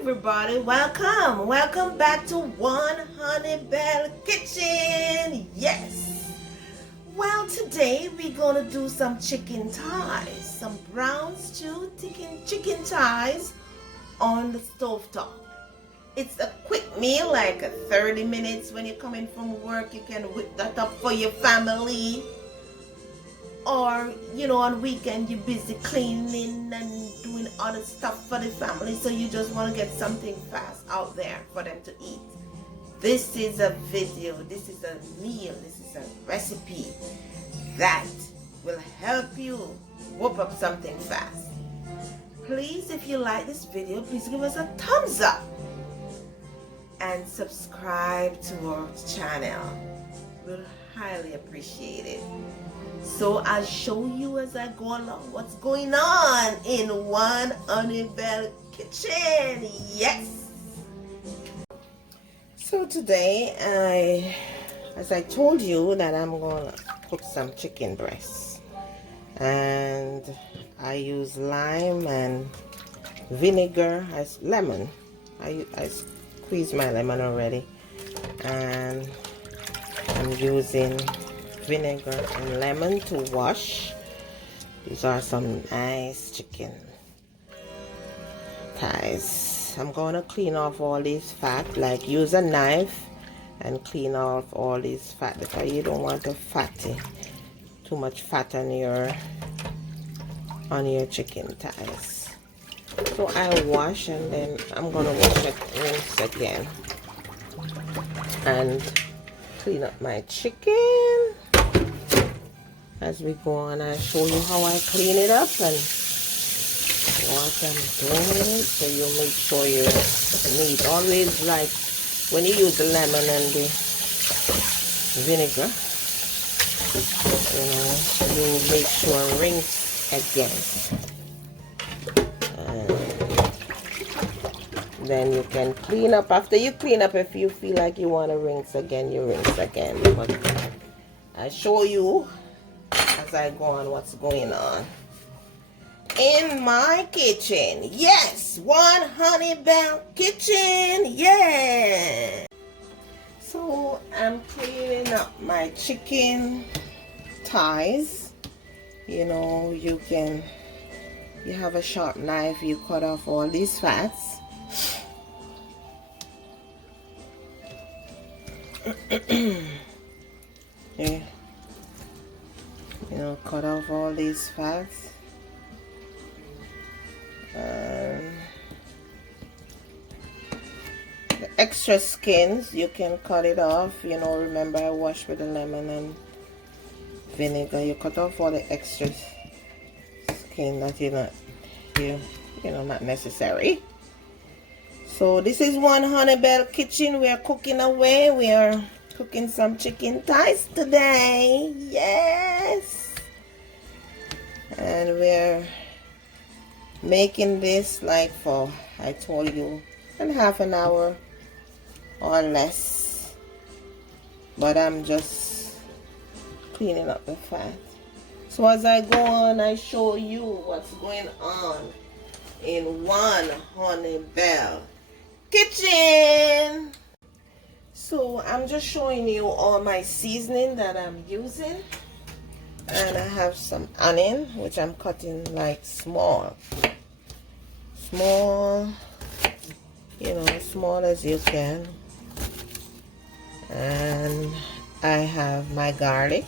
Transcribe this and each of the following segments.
everybody, welcome back to One Honey Bell Kitchen. Yes, well, today we're gonna do some chicken thighs, some brown stew chicken thighs on the stove top. It's a quick meal, like 30 minutes. When you're coming from work, you can whip that up for your family. Or on weekend you're busy cleaning and doing other stuff for the family, so you just want to get something fast out there for them to eat. This is a video, this is a meal, this is a recipe that will help you whip up something fast. Please, if you like this video, please give us a thumbs up and subscribe to our channel. We'll highly appreciate it. So I'll show you as I go along what's going on in One Honey Bell Kitchen. Yes. So today, as I told you, that I'm gonna cook some chicken breasts, and I use lime and vinegar as lemon. I squeezed my lemon already, and I'm using vinegar and lemon to wash. These are some nice chicken thighs. I'm going to clean off all this fat, like use a knife and clean off all this fat, because you don't want too much fat on your chicken thighs. So I wash, and then I'm going to wash it, rinse again, and clean up my chicken. As we go on, I'll show you how I clean it up and what I'm doing, so you make sure you need, always, like when you use the lemon and the vinegar, you make sure rinse again. And then you can clean up. After you clean up, if you feel like you want to rinse again, you rinse again. But I show you as I go on what's going on in my kitchen. Yes, One Honey Bell Kitchen. Yeah. So I'm cleaning up my chicken thighs. You have a sharp knife, you cut off all these fats. Yeah. Cut off all these fats. The extra skins, you can cut it off. Remember I washed with the lemon and vinegar. You cut off all the extra skin that not necessary. So this is One Honey Bell Kitchen. We are cooking away. We are cooking some chicken thighs today. Yes. And we're making this like for, I told you, in half an hour or less. But I'm just cleaning up the fat. So as I go on, I show you what's going on in One Honey Bell Kitchen. So I'm just showing you all my seasoning that I'm using. And I have some onion, which I'm cutting like small, as small as you can. And I have my garlic.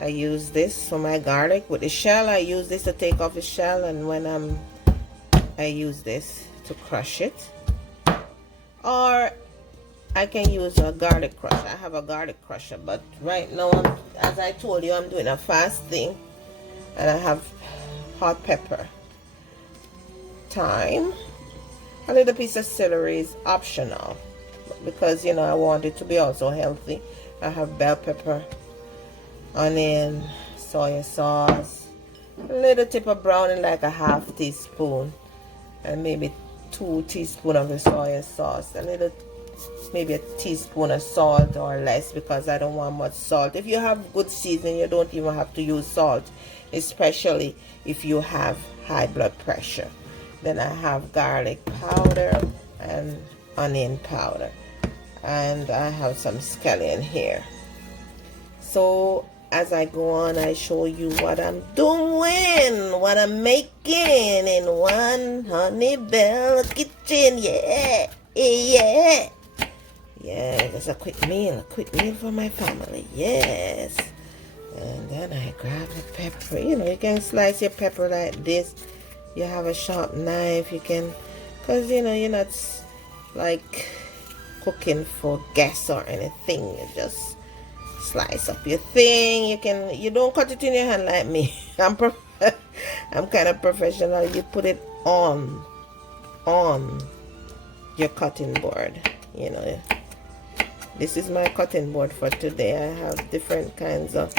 I use this for my garlic with the shell. I use this to take off the shell, and when I use this to crush it. Or I can use a garlic crusher. I have a garlic crusher, but right now, as I told you, I'm doing a fast thing, and I have hot pepper, thyme, a little piece of celery is optional, because I want it to be also healthy. I have bell pepper, onion, soy sauce, a little tip of browning, like a half teaspoon, and maybe 2 teaspoons of the soy sauce, maybe a teaspoon of salt or less, because I don't want much salt. If you have good seasoning, you don't even have to use salt, especially if you have high blood pressure. Then I have garlic powder and onion powder, and I have some scallion here. So as I go on, I show you what I'm doing, what I'm making in one Honey Bell kitchen. Yeah, yeah, yeah. It's a quick meal for my family. Yes. And then I grab the pepper. You know, you can slice your pepper like this. You have a sharp knife. You can, because you know you're not like cooking for guests or anything. You just slice up your thing. You don't cut it in your hand like me. I'm kind of professional. You put it on your cutting board. You know, this is my cutting board for today. I have different kinds of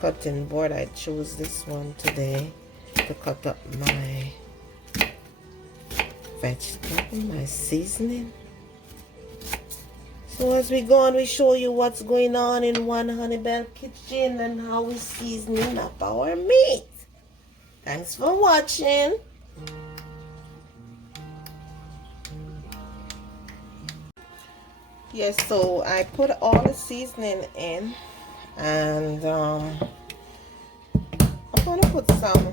cutting board. I chose this one today to cut up my vegetable, my seasoning. So as we go on, we show you what's going on in one Honey Bell kitchen and how we seasoning up our meat. Thanks for watching. Yes, so I put all the seasoning in, and I'm going to put some.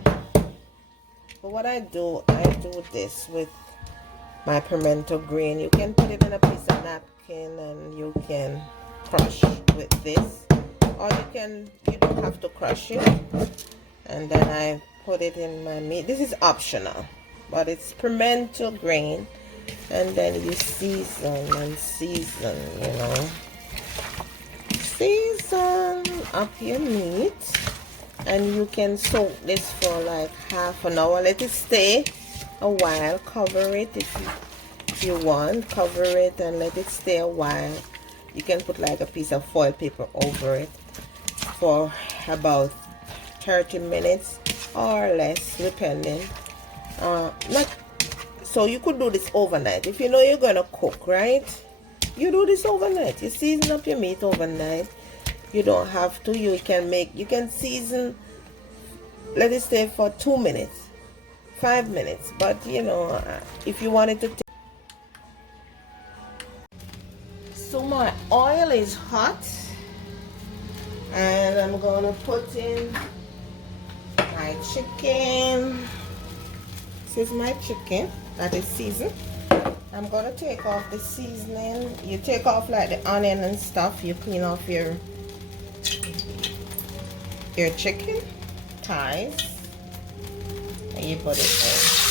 But what I do this with my pimento green. You can put it in a piece of napkin and you can crush with this, or you don't have to crush it. And then I put it in my meat. This is optional, but it's pimento green. And then you season, you know, season up your meat. And you can soak this for like half an hour. Let it stay a while. Cover it if you want. Cover it and let it stay a while. You can put like a piece of foil paper over it for about 30 minutes or less, depending. So you could do this overnight if you know you're gonna cook, right? You do this overnight. You season up your meat overnight. You don't have to. You can season. Let it stay for 2 minutes, 5 minutes. But you know, if you want it to. So my oil is hot, and I'm gonna put in my chicken. This is my chicken that is seasoned. I'm gonna take off the seasoning. You take off like the onion and stuff. You clean off your chicken thighs, and you put it in.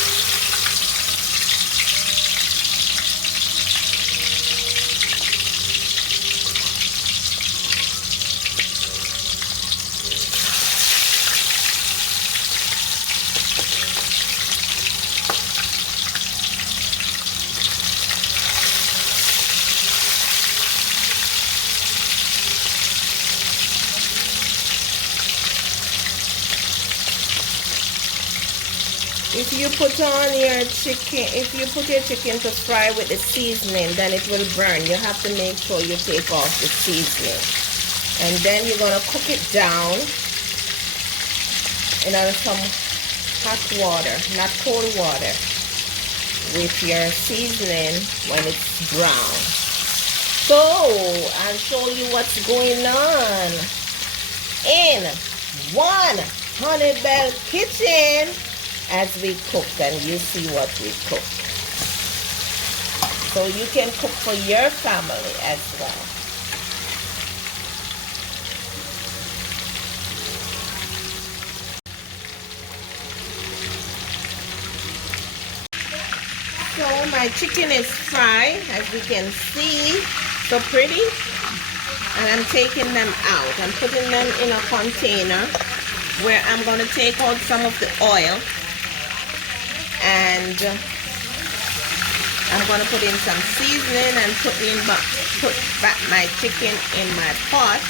If you put on your chicken, if you put your chicken to fry with the seasoning, then it will burn. You have to make sure you take off the seasoning. And then you're going to cook it down in some hot water, not cold water, with your seasoning when it's brown. So, I'll show you what's going on in one Honey Bell kitchen as we cook, and you see what we cook. So you can cook for your family as well. So my chicken is fried, as you can see, so pretty. And I'm taking them out. I'm putting them in a container where I'm going to take out some of the oil. And I'm going to put in some seasoning and put back my chicken in my pot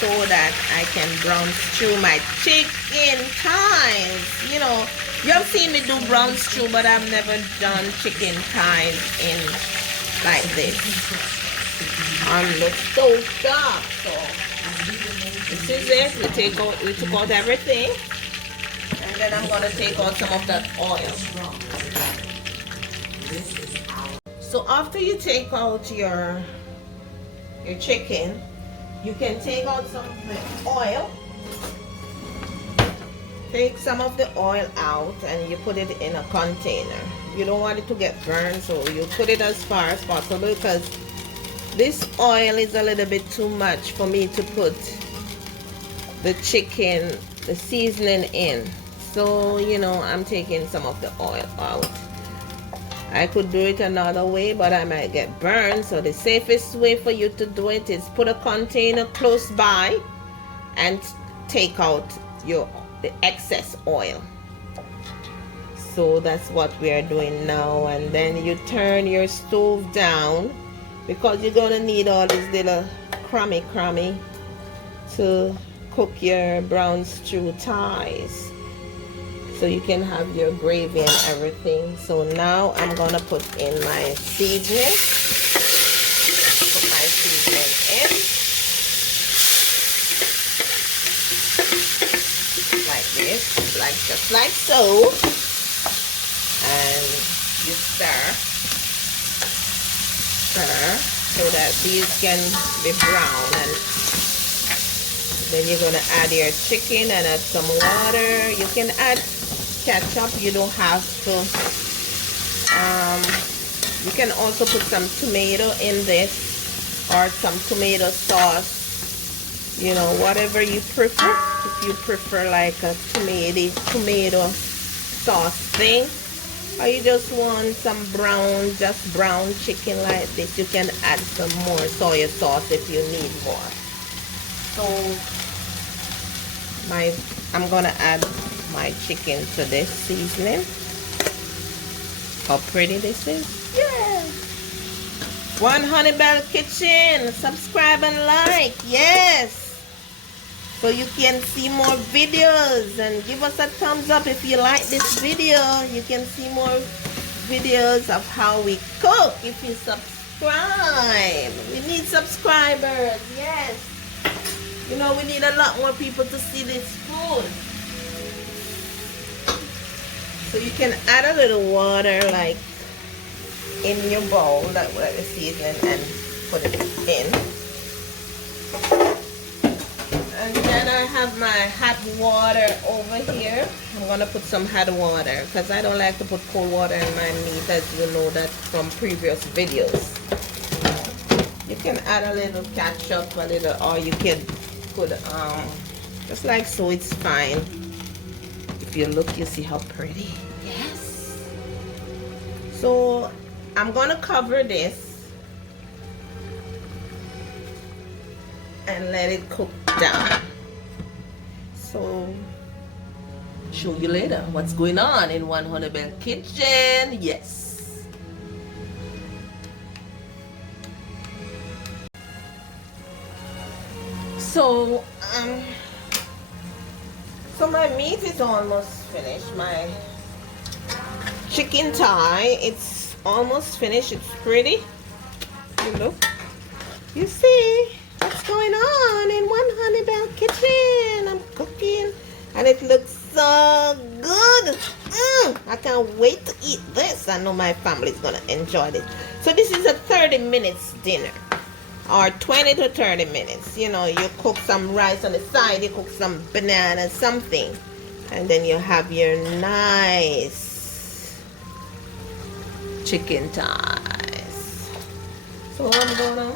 so that I can brown stew my chicken thighs. You know, you have seen me do brown stew, but I've never done chicken thighs in like this on the stove top. So this is it. We took out everything. And then I'm going to take out some of that oil. So after you take out your chicken, you can take out some of the oil. Take some of the oil out and you put it in a container. You don't want it to get burned, so you put it as far as possible, because this oil is a little bit too much for me to put the chicken, the seasoning in. So, you know, I'm taking some of the oil out. I could do it another way, but I might get burned. So the safest way for you to do it is put a container close by and take out the excess oil. So that's what we are doing now. And then you turn your stove down, because you're gonna need all these little crummy to cook your brown stew thighs, so you can have your gravy and everything. So now I'm gonna put in my seasoning. Put my seasoning in. Like this, just like so. And you stir so that these can be brown, and then you're gonna add your chicken and add some water. You can add ketchup, you don't have to. You can also put some tomato in this, or some tomato sauce, you know, whatever you prefer. If you prefer like a tomato sauce thing, or you just want some brown chicken like this, you can add some more soy sauce if you need more. So I'm gonna add my chicken to this seasoning. How pretty this is. Yeah. One Honey Bell Kitchen. Subscribe and like. Yes. So you can see more videos, and give us a thumbs up if you like this video. You can see more videos of how we cook if you subscribe. We need subscribers. Yes. You know, we need a lot more people to see this food. So you can add a little water like in your bowl, like the seasoning, and put it in. And then I have my hot water over here. I'm going to put some hot water, because I don't like to put cold water in my meat, as you know that from previous videos. You can add a little ketchup, a little, or you can put, just like so, it's fine. If you look, you see how pretty. Yes. So I'm going to cover this and let it cook down. So show you later what's going on in One Honey Bell Kitchen. Yes. So my meat is almost finished. My chicken thigh, it's almost finished. It's pretty. You look. You see what's going on in One Honey Bell Kitchen. I'm cooking, and it looks so good. I can't wait to eat this. I know my family's gonna enjoy this. So this is a 30 minutes dinner, or 20 to 30 minutes. You know, you cook some rice on the side, you cook some banana, something, and then you have your nice chicken thighs. So I'm gonna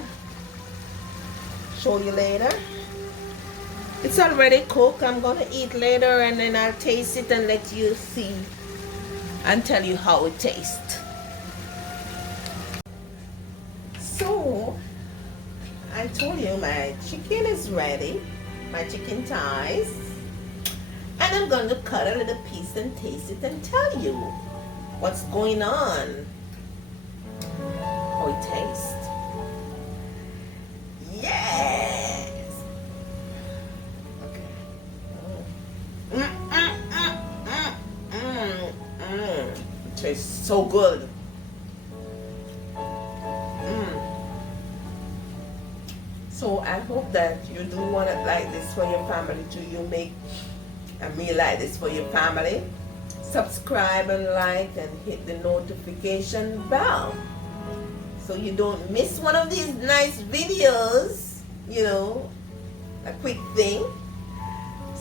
show you later. It's already cooked. I'm gonna eat later, and then I'll taste it and let you see and tell you how it tastes. So I told you my chicken is ready, my chicken thighs, and I'm going to cut a little piece and taste it and tell you what's going on, how it tastes. Yes. Okay. It tastes so good. So I hope that you do want it like this for your family too. You make a meal like this for your family. Subscribe and like and hit the notification bell so you don't miss one of these nice videos, you know, a quick thing.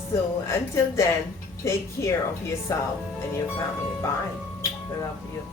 So until then, take care of yourself and your family. Bye. I love you.